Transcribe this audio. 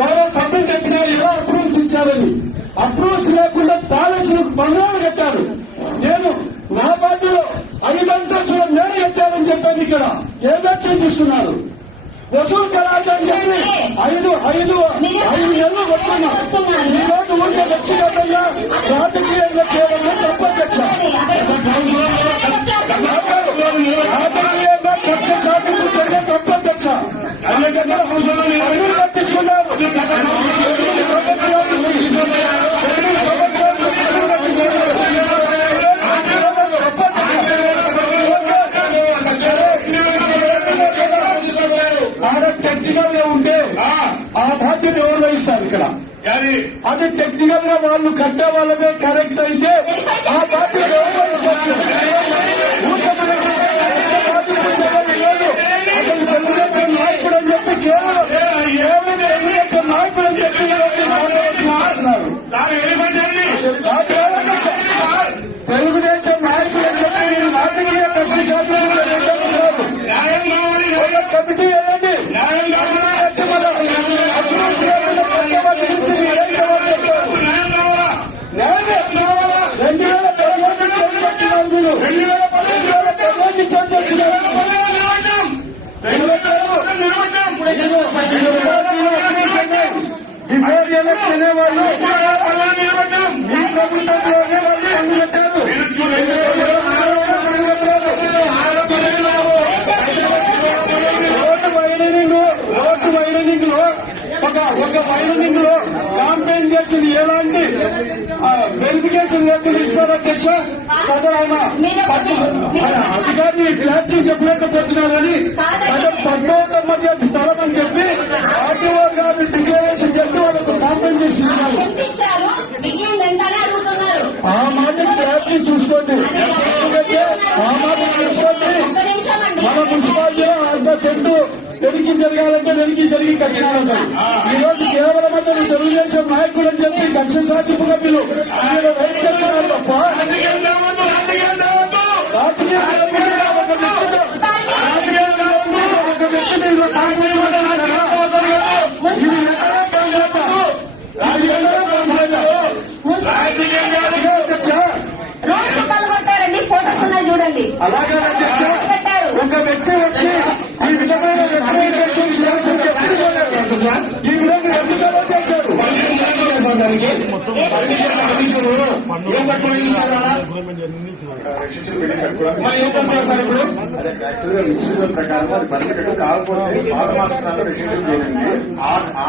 గౌరవ సభ్యులు చెప్పినారు ఎలా అప్రూవల్స్ ఇచ్చారని. అప్రూవల్స్ లేకుండా ప్యాలెస్లు బంగారు కట్టారు. నేను నా పార్టీలో ఐదు అంతస్తుల మేడ కట్టారని చెప్పాను ఇక్కడ. ఏ లక్ష్యం తీసుకున్నారు? వసూలు కళాకారం చెప్పి ఐదు ఐదు ఐదు నెలలు కొట్టుకున్నా అదేవిధంగా అడుగులు కట్టించుకున్నారు ఆడ టెక్నికల్గా ఉంటే ఆ బాధ్యత ఎవరు? వహిస్తారు ఇక్కడ అది అది టెక్నికల్గా వాళ్ళు కట్టే వాళ్ళదే కరెక్ట్ అయితే ఆ బాధ్యత ఎలక్షన్ వాళ్ళు మీ ప్రభుత్వంలోనే వాళ్ళు పనిచేశారు. రోడ్డు వైడనింగ్ రోడ్డు వైడనింగ్లో ఒక ఒక వైడనింగ్లో కాంపెయిన్ చేసిన ఎలాంటి వెరిఫికేషన్ లేకుండా ఇస్తారు అధ్యక్ష? కదా ఆయన ఆయన అధికారి క్లారిటీ చెప్పలేకపోతున్నారని అంటే పద్మోత్తర మధ్య స్థలం ఆ మాట క్లారిటీ చూసుకోండి. ఆ మాట చూసుకోండి మన మున్సిపాలిటీలో అర్ధ సెంటు వెనక్కి జరగాలంటే వెనక్కి జరిగి కట్టినారంట ఈ రోజు కేవలం అతను తెలుగుదేశం నాయకుడు అని చెప్పి కక్ష సాధింపుగా మీరు అలాగే అధ్యక్ష పెట్టారు? ఒక వ్యక్తి వచ్చి ఈ విధమైన ఈ విధంగా ఎందుకు చేశారు? ఏం రిజిస్టర్ ప్రకారం అది పర్మిటెడ్ కాకపోతే ఆరు మాసాలు రిజిస్టర్ చేయండి. ఆ-